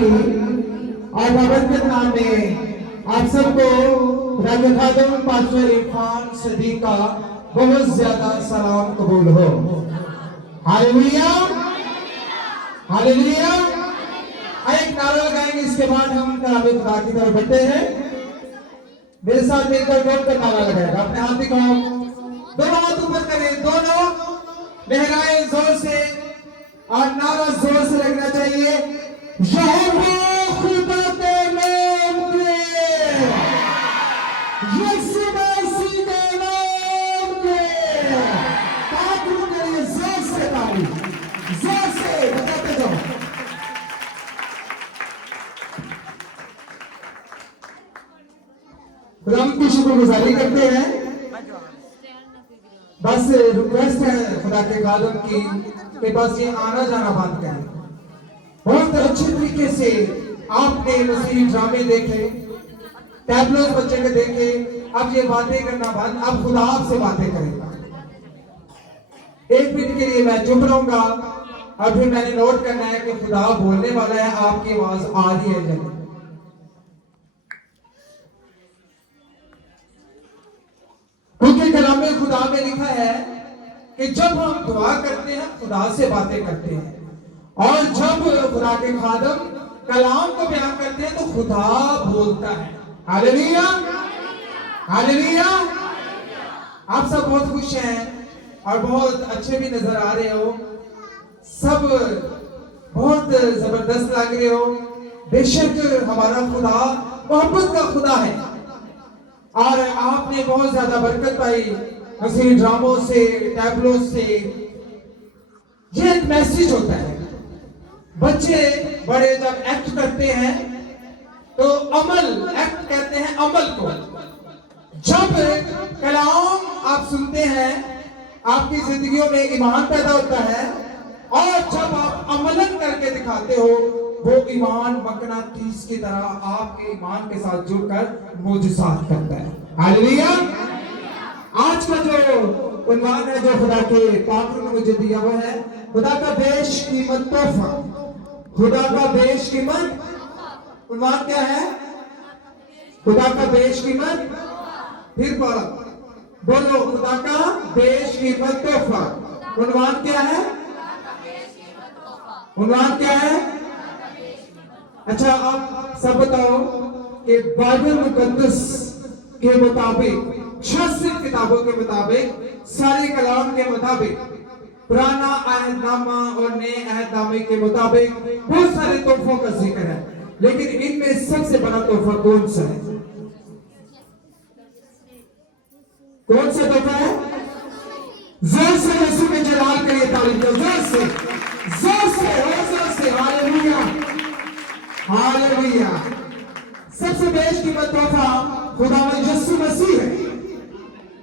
भाई और बाबत के नाम में आप सबको राजा खादम पास्टर इरफान सदी का बहुत ज्यादा सलाम कबूल हो। Hallelujah, hallelujah. एक नारा लगाएंगे, इसके बाद हम कलामे खुदा की तरफ बढ़ते हैं। मेरे साथ मिलकर जोड़ कर नारा लगाएगा। अपने हाथ दिखाओ, दोनों हाथ ऊपर करें, दोनों लहराएं जोर से और नारा जोर से लगना चाहिए। यहोवा खुदा के नाम पे, यीशु मसीह के नाम पे ताबू करिए, जोर से ताली, जोर से बताते जाओ। खुदा की शुक्रगुजारी करते हैं। बस रिक्वेस्ट है खुदा के खादम की कि बस ये आना जाना बंद करें। बहुत अच्छे तरीके से आपने मसीही ड्रामे देखे, टैबलोस बच्चे के देखे, अब ये बातें करना बंद, अब खुदा आपसे बातें करेगा। एक मिनट के लिए मैं चुप रहूंगा और फिर मैंने नोट करना है कि खुदा बोलने वाला है, आपकी आवाज आ रही है जब। क्योंकि कलामे खुदा में लिखा है कि जब हम दुआ करते हैं खुदा से बातें करते हैं, और जब खुदा के खादम कलाम को बयान करते हैं तो खुदा बोलता है। Hallelujah, hallelujah. आप सब बहुत खुश हैं और बहुत अच्छे भी नजर आ रहे हो, सब बहुत जबरदस्त लग रहे हो। बेशक हमारा खुदा मोहब्बत का खुदा है और आपने बहुत ज्यादा बरकत पाई मसीही ड्रामों से, टैबलों से। ये एक मैसेज होता है। बच्चे बड़े जब एक्ट करते हैं तो अमल, एक्ट कहते हैं अमल को। जब कलाम आप सुनते हैं आपकी जिंदगियों में ईमान पैदा होता है, और जब आप अमलन करके दिखाते हो वो ईमान मकनातीस की तरह आपके ईमान के साथ जुड़कर मोजज़ात करता है। हालेलुया। आज का जो उन्वान है जो खुदा के पाक ने मुझे दिया हुआ है, खुदा का बेशकीमत तोहफा। खुदा का बेशकीमत उन्वान क्या है? खुदा का बेशकीमत, फिर बोलो, खुदा का बेशकीमत तोहफा। उन्वान क्या है? उन्वान क्या है? अच्छा, आप सब बताओ कि बाइबल मुकद्दस के मुताबिक, 66 किताबों के मुताबिक, सारे कलाम के मुताबिक, पुराना अहदनामा और नए अहदनामे के मुताबिक बहुत सारे तोहफों का जिक्र है, लेकिन इनमें सबसे बड़ा तोहफा कौन सा है? कौन सा तोहफा है? जोर से यीशु में जलाल करिए, तारीफ करो, जोर से, जोर से, जोर से। Hallelujah, hallelujah. सबसे बेशकीमत तोहफा खुदावंद यीशु मसीह है।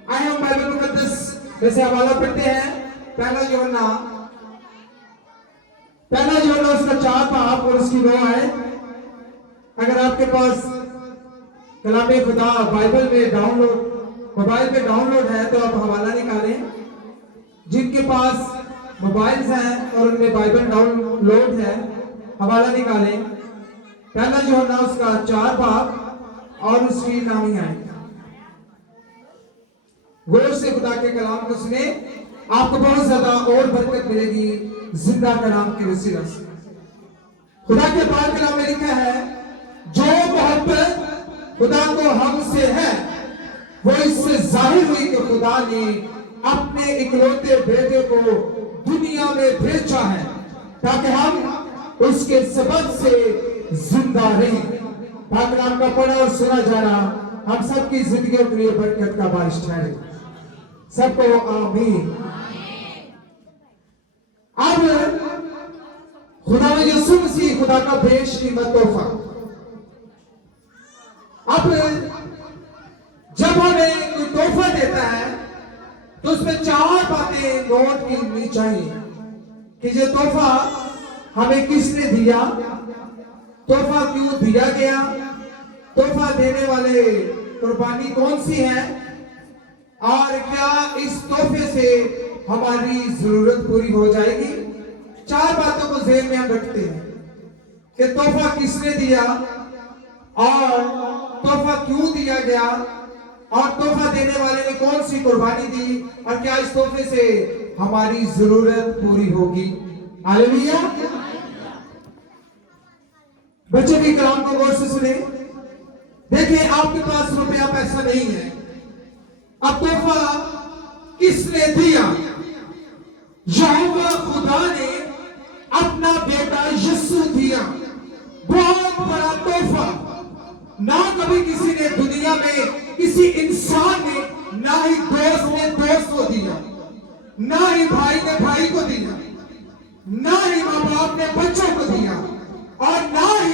आए हम बाइबल मुकद्दस में से हवाला पढ़ते हैं। पहला यूहन्ना उसका 4 बाब और उसकी 9 है। अगर आपके पास कलामे खुदा बाइबल में डाउनलोड, मोबाइल में डाउनलोड है तो आप हवाला निकालें। जिनके पास मोबाइल्स हैं और उनमें बाइबल डाउनलोड है, हवाला निकालें। पहला यूहन्ना उसका 4 बाब और उसकी 9 है। गौर से खुदा के कलाम को सुने, आपको बहुत ज्यादा और बरकत मिलेगी जिंदा कलाम के वसीला से। खुदा के पाक कलाम में लिखा है, जो मोहब्बत खुदा को हमसे है वो इससे जाहिर हुई कि खुदा ने अपने इकलौते बेटे को दुनिया में भेजा है ताकि हम उसके सबब से जिंदा रहें। पाक कलाम का पढ़ा और सुना जाना हम सबकी जिंदगियों के लिए बरकत का बारिश ठहरे। सबको आमीन। अब खुदा यीशु मसीह खुदा का बेशकीमत तोहफा। अब जब हमें कोई तोहफा देता है तो उसमें 4 बातें नोट करनी चाहिए कि ये तोहफा हमें किसने दिया, तोहफा क्यों दिया गया, तोहफा देने वाले कुर्बानी कौन सी है, और क्या इस तोहफे से हमारी जरूरत पूरी हो जाएगी। 4 बातों को ज़हन में हम रखते हैं। कि तोहफा किसने दिया और तोहफा क्यों दिया गया और तोहफा देने वाले ने कौन सी कुर्बानी दी और क्या इस तोहफे से हमारी जरूरत पूरी होगी। हालेलुया। बच्चे भी कलाम को गौर से सुने। देखिए, आपके पास रुपया पैसा नहीं है, अब तोहफा किसने दिया? यहोवा खुदा ने अपना बेटा यीशु दिया। बहुत बड़ा तोहफा। ना कभी किसी ने दुनिया में, किसी इंसान ने, ना ही दोस्त ने दोस्त को दिया, ना ही भाई ने भाई को दिया, ना ही माँ बाप ने बच्चों को दिया, और ना ही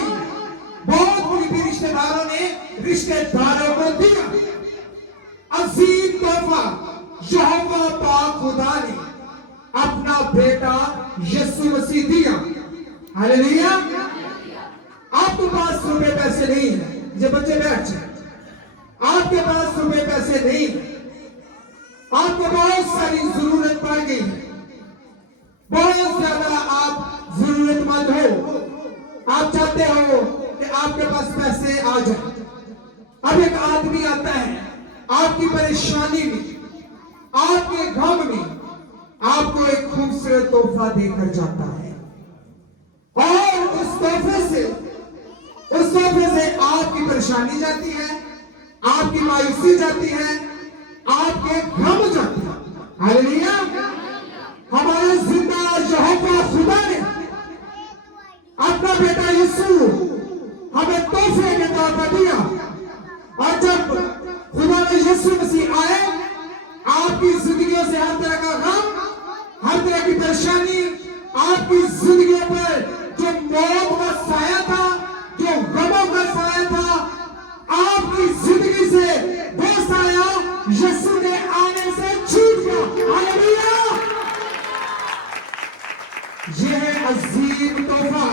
बहुत करीबी रिश्तेदारों ने रिश्तेदारों को दिया। अजीम तोहफा यहोवा पाक खुदा ने अपना बेटा यीशु मसीह दिया। हालेलुया। आपके पास रुपए पैसे नहीं है, ये बच्चे बैठ जाए, आपके पास रुपए पैसे नहीं है, आपको बहुत सारी जरूरत पड़ गई है, बहुत ज्यादा आप जरूरतमंद हो, आप चाहते हो कि आपके पास पैसे आ जाए। अब एक आदमी आता है आपकी परेशानी में, आपके गम में, आपको एक खूबसूरत तोहफा देकर जाता है, और उस तोहफे से आपकी परेशानी जाती है, आपकी मायूसी जाती है, आपके गम जाते हैं। हालेलुया। हमारे जिंदा यहोवा खुदा ने अपना बेटा यीशु हमें तोहफे के तौर पर दिया, और जब खुदा ने यीशु मसीह आए, आपकी जिंदगियों से हर तरह का गम, हर तरह की परेशानी, आपकी जिंदगियों पर जो मौत का साया था, जो गमों का साया था, आपकी जिंदगी से वो साया यीशु ने आने से छूट गया। हालेलुया। यह है अजीम तोहफा।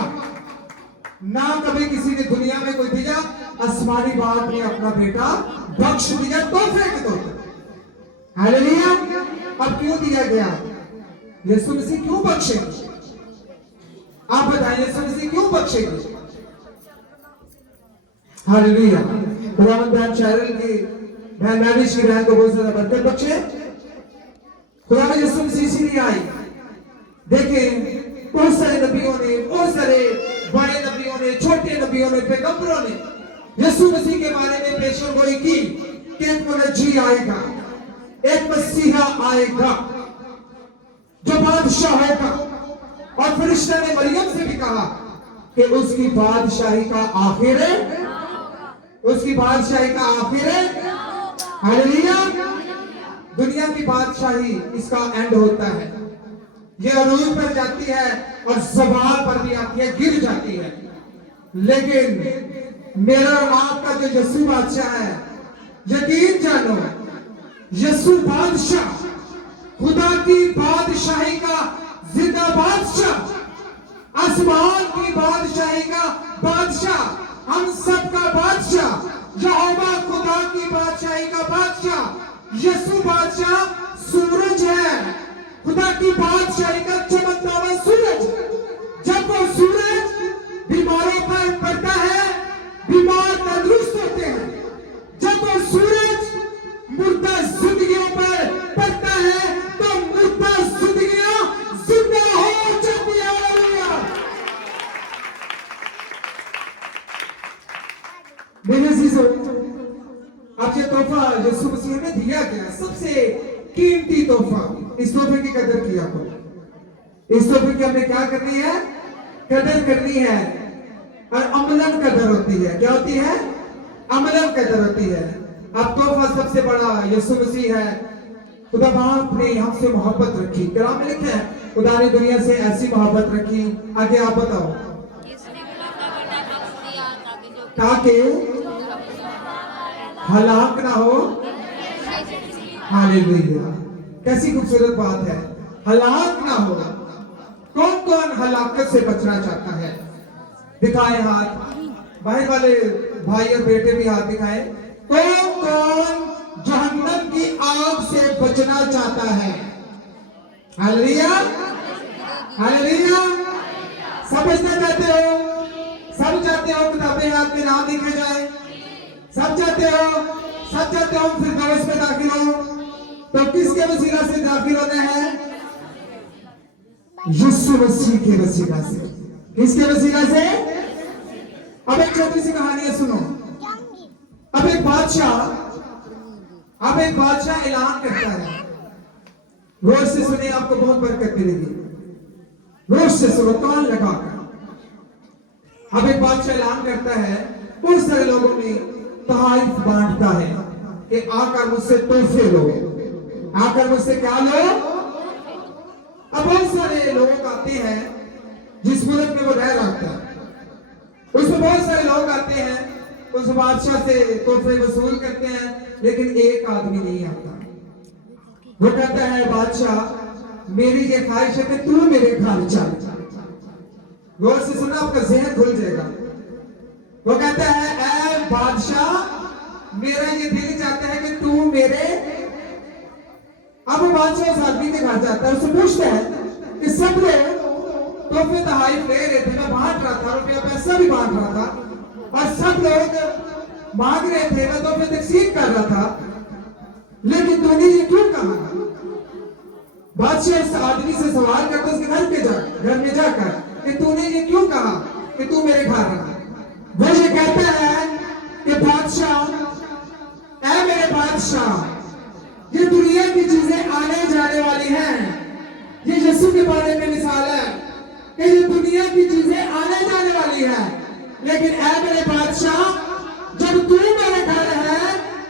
ना कभी किसी ने दुनिया में कोई दिया, आसमानी बाप ने अपना बेटा बख्श दिया तोहफे के तौर पर। हालेलुया। अब क्यों दिया गया? यीशु मसीह क्यों बख्शेंगे? आप बताएं, यीशु मसीह क्यों बख्शेंगे? हालेलुया। खुदावंद बहन शैरल की, बहन नाविश की बहन को बहुत ज्यादा बरकत बख्शे। खुदा में यीशु मसीह इसीलिए आई। देखिए, बहुत सारे नबियों ने, बहुत सारे बड़े नबियों ने, छोटे नबियों ने, पैगंबरों ने यीशु मसीह के बारे में पेशेनगोई की कि एक मुनज्जी आएगा, एक मसीहा आएगा जो बादशाह होगा। और फरिश्ता ने मरियम से भी कहा कि उसकी बादशाही का आखिर है, उसकी बादशाही का आखिर है। हालेलुया। दुनिया की बादशाही इसका एंड होता है, ये अरूज पर जाती है और ज़बान पर भी आती है, गिर जाती है। लेकिन मेरा और आपका जो यीशु बादशाह है, यकीन जानो, यीशु बादशाह, खुदा की बादशाही का जिंदा बादशाह, आसमान की बादशाही का बादशाह, हम सब का बादशाह, यहोवा खुदा की बादशाही का बादशाह यीशु बादशाह सूरज है, खुदा की बादशाही का चमकता हुआ सूरज। जब वो सूरज बीमारों पर पड़ता है, बीमार तंदुरुस्त होते हैं। जब वो सूरज मुर्दा जिंदगियों पर पड़ता है, तो मुर्दा जिंदगियां जिंदा हो जाती है। मेरे अजीजों, अब ये तोहफा यीशु मसीह में दिया गया, सबसे कीमती तोहफा। इस तोहफे की कदर किया करो। इस तोहफे की हमने क्या करनी है? कदर करनी है। और अमलन कदर होती है। क्या होती है? अमलन कदर होती है। अब तोहफा सबसे बड़ा यीशु मसीह है। खुदा बाप ने हमसे मोहब्बत रखी। कलाम में लिखा है, खुदा ने दुनिया से ऐसी मोहब्बत रखी। आगे आप बताओ। ताकि हलाक ना हो। हालेलुया। कैसी खूबसूरत बात है, हलाक ना हो। कौन कौन हलाकत से बचना चाहता है? दिखाए हाथ, बाहर वाले भाई और बेटे भी हाथ दिखाए। कौन कौन जहन्नम की आग से बचना चाहता है? Hallelujah, hallelujah. समझना चाहते हो? कायनात में नाम लिखे जाए? सब चाहते हो? सब चाहते हो फिर फिरदौस में दाखिल हो? तो किसके वसीला से दाखिल होना है? यीशु मसीह के वसीला से। किसके वसीला से? अब एक छोटी सी कहानी है, सुनो। अब एक बादशाह ऐलान करता है, रोज से सुने, आपको बहुत बरकत मिलेगी। रोज से सुनो कान लगाकर। अब एक बादशाह ऐलान करता है, बहुत सारे लोगों में तोहफे बांटता है कि आकर मुझसे तोहफे लो, आकर मुझसे क्या लो। अब बहुत सारे लोग आते हैं, जिस मुल्क में वो रह रहा था उसमें बहुत सारे लोग आते हैं, उस बादशाह से तोहफे वसूल करते हैं, लेकिन एक आदमी नहीं आता। वो कहता है, बादशाह मेरी ये ख्वाहिश है कि तू मेरे घर चल। गौर से सुना, आपका जहन खुल जाएगा। वो कहता है, ऐ बादशाह मेरा ये दिल चाहता है कि तू मेरे। अब वो बादशाह उस आदमी के घर जाता है, उससे पूछता है कि सब लोग तोहफे तोहफे ले रहे थे, मैं बांट रहा था, रुपया पैसा भी बांट रहा था, और सब लोग मांग रहे थे, मैं तोहफे तकसीम कर रहा था, लेकिन तूने ये क्यों कहा? बादशाह इस आदमी से सवाल करता है, उसके घर में जाकर कि तूने ये क्यों कहा कि तू मेरे घर रहा? वो ये कहता है कि बादशाह, ऐ मेरे बादशाह, ये दुनिया की चीजें आने जाने वाली हैं। ये यीशु के बारे में मिसाल है कि ये दुनिया की चीजें आने जाने वाली हैं, लेकिन ऐ मेरे बादशाह, जब तू मेरे घर है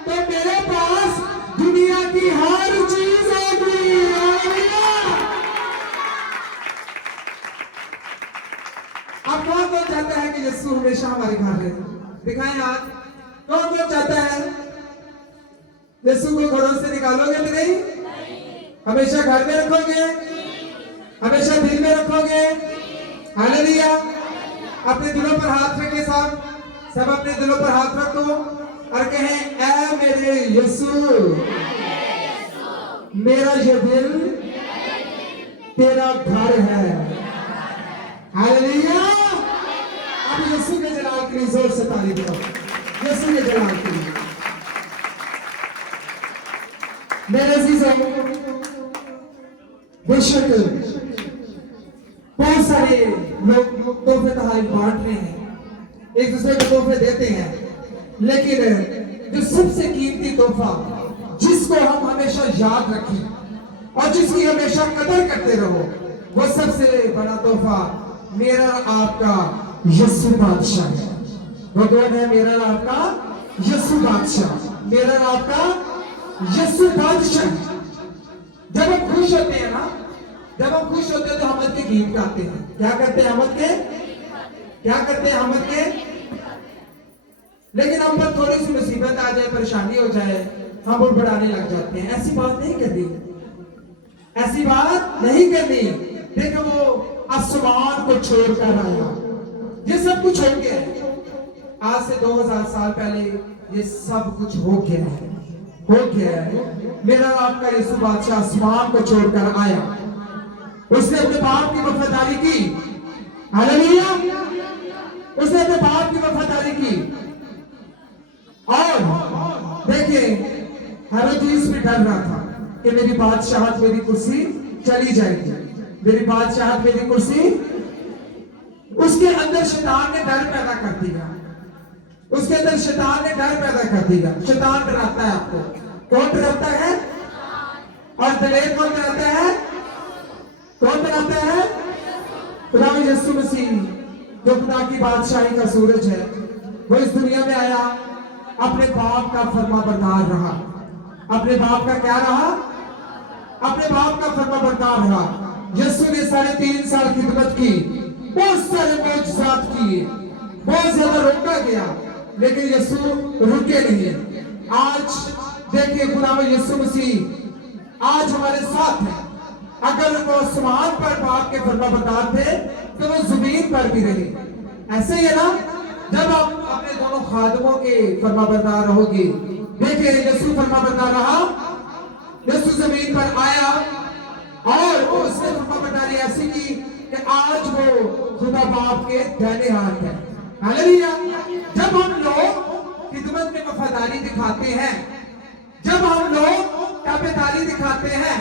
तो मेरे पास दुनिया की हर चीज होगी। अब कौन कौन चाहता है कि यीशु हमेशा हमारे घर रहे? दिखाएं हाथ। कौन कौन चाहता है? यीशु को घरों से निकालोगे तो नहीं? हमेशा घर में रखोगे? हमेशा दिल में रखोगे? हालेलुया। अपने दिलों पर हाथ रखे, सब अपने दिलों पर हाथ रखो और कहें, ऐ मेरे यीशु, मेरा ये दिल तेरा घर है। हालेलुया। अब यीशु के जलाल के लिए जोर से ताली दो, यीशु के जलाल के लिए। मेरे अजीजों, बेशक बहुत सारे लोग तोहफे तोहफे बांट रहे हैं, एक दूसरे को तोहफे देते हैं, लेकिन जो सबसे कीमती तोहफा जिसको हम हमेशा याद रखें और जिसकी हमेशा कदर करते रहो, वो सबसे बड़ा तोहफा मेरा आपका यीशु बादशाह है। वो कौन है? मेरा आपका यीशु बादशाह, मेरा आपका यीशु बादशाह। जब हम खुश होते हैं ना, जब हम खुश होते हैं तो हमद के गीत गाते हैं। क्या करते हैं? हमद के क्या करते हैं? हमद के। लेकिन हम पर थोड़ी सी मुसीबत आ जाए, परेशानी हो जाए, हम बुड़बुड़ाने लग जाते हैं। ऐसी बात नहीं करनी, ऐसी बात नहीं करनी। देखो, वो आसमान को छोड़कर आया, ये सब कुछ हो गया है। आज से 2000 साल पहले ये सब कुछ हो गया है, हो गया है। मेरा आपका यीशु बादशाह आसमान को छोड़कर आया, उसने अपने बाप की वफादारी की। हालेलुया। उसने अपने बाप की वफादारी की। और देखिए, हेरोदेस भी डर रहा था कि मेरी बादशाहत, मेरी कुर्सी चली जाएगी, मेरी बादशाहत, मेरी कुर्सी। उसके अंदर शैतान ने डर पैदा कर दिया, उसके अंदर शैतान ने डर पैदा कर दिया। शैतान डराता है आपको। कौन डराता है? और दलेर कौन डराता है? कौन डराता है? खुदा यीशु मसीह, जो खुदा की बादशाही का सूरज है, वो इस दुनिया में आया, अपने बाप का फरमाबरदार रहा। अपने बाप का क्या रहा? अपने बाप का फरमाबरदार रहा। यीशु ने 3.5 साल खिदमत की, बहुत सारे मौजज़ात किए, बहुत ज्यादा रोका गया, लेकिन यीशु रुके नहीं। आज देखिए, खुदा यीशु मसीह आज हमारे साथ है। अगर वो आसमान पर बाप के फरमाबरदार थे तो वो जमीन पर भी रहे। ऐसे ही है ना, जब आप अपने दोनों खादमों के फरमाबरदार रहोगे। देखिए, यीशु फरमाबरदार रहा, यीशु जमीन पर आया और उसने फरमाबरदारी ऐसी की कि आज वो खुदा बाप के दाहिने हाथ है। हालेलुया। जब हम लोग खिदमत में वफादारी दिखाते हैं, जब हम लोग ताबेदारी दिखाते हैं,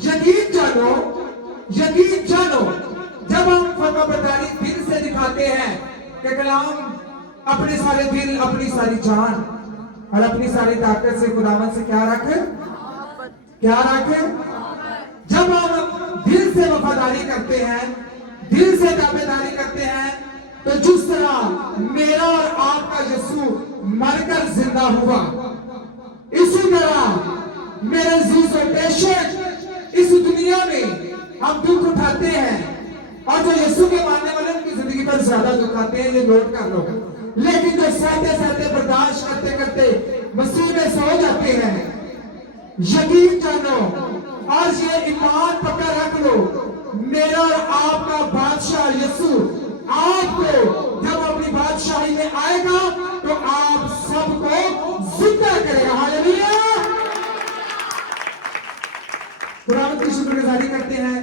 यकीन जानो, यकीन जानो, जब हम फरमाबरदारी दिल से दिखाते हैं कि कलाम अपने सारे दिल, अपनी सारी जान और अपनी सारी ताकत से खुदावन से क्या रखे, क्या रखे। जब हम दिल से वफादारी करते हैं, दिल से ताबेदारी करते हैं, तो जिस तरह मेरा और आपका यीशु मरकर जिंदा हुआ, इसी तरह मेरे जीजो बेशक इस दुनिया में हम दुख उठाते हैं, और जो यीशु के मानने वाले उनकी जिंदगी पर ज्यादा दुख आते हैं, ये नोट कर लो। लेकिन जो सहते सहते बर्दाश्त करते करते मसीह में सो जाते हैं, यकीन जानो और ये ईमान पक्का रख लो, मेरा और आपका बादशाह यीशु आपको जब अपनी बादशाही में आएगा तो आप सबको जिंदा करेगा। हालेलुया। खुदावंद की शुक्रगुजारी करते हैं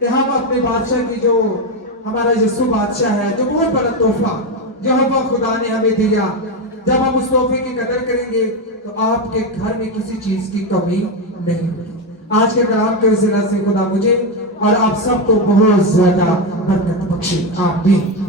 कि हम अपने बादशाह की, जो हमारा यीशु बादशाह है, जो बहुत बड़ा तोहफा यहोवा खुदा ने हमें दिया, जब हम उस तोहफे की कदर करेंगे तो आपके घर में किसी चीज की कमी नहीं होगी। आज के कलाम के वसीला से खुदा मुझे और आप सबको बहुत ज्यादा बरकत बख्शे। आमीन।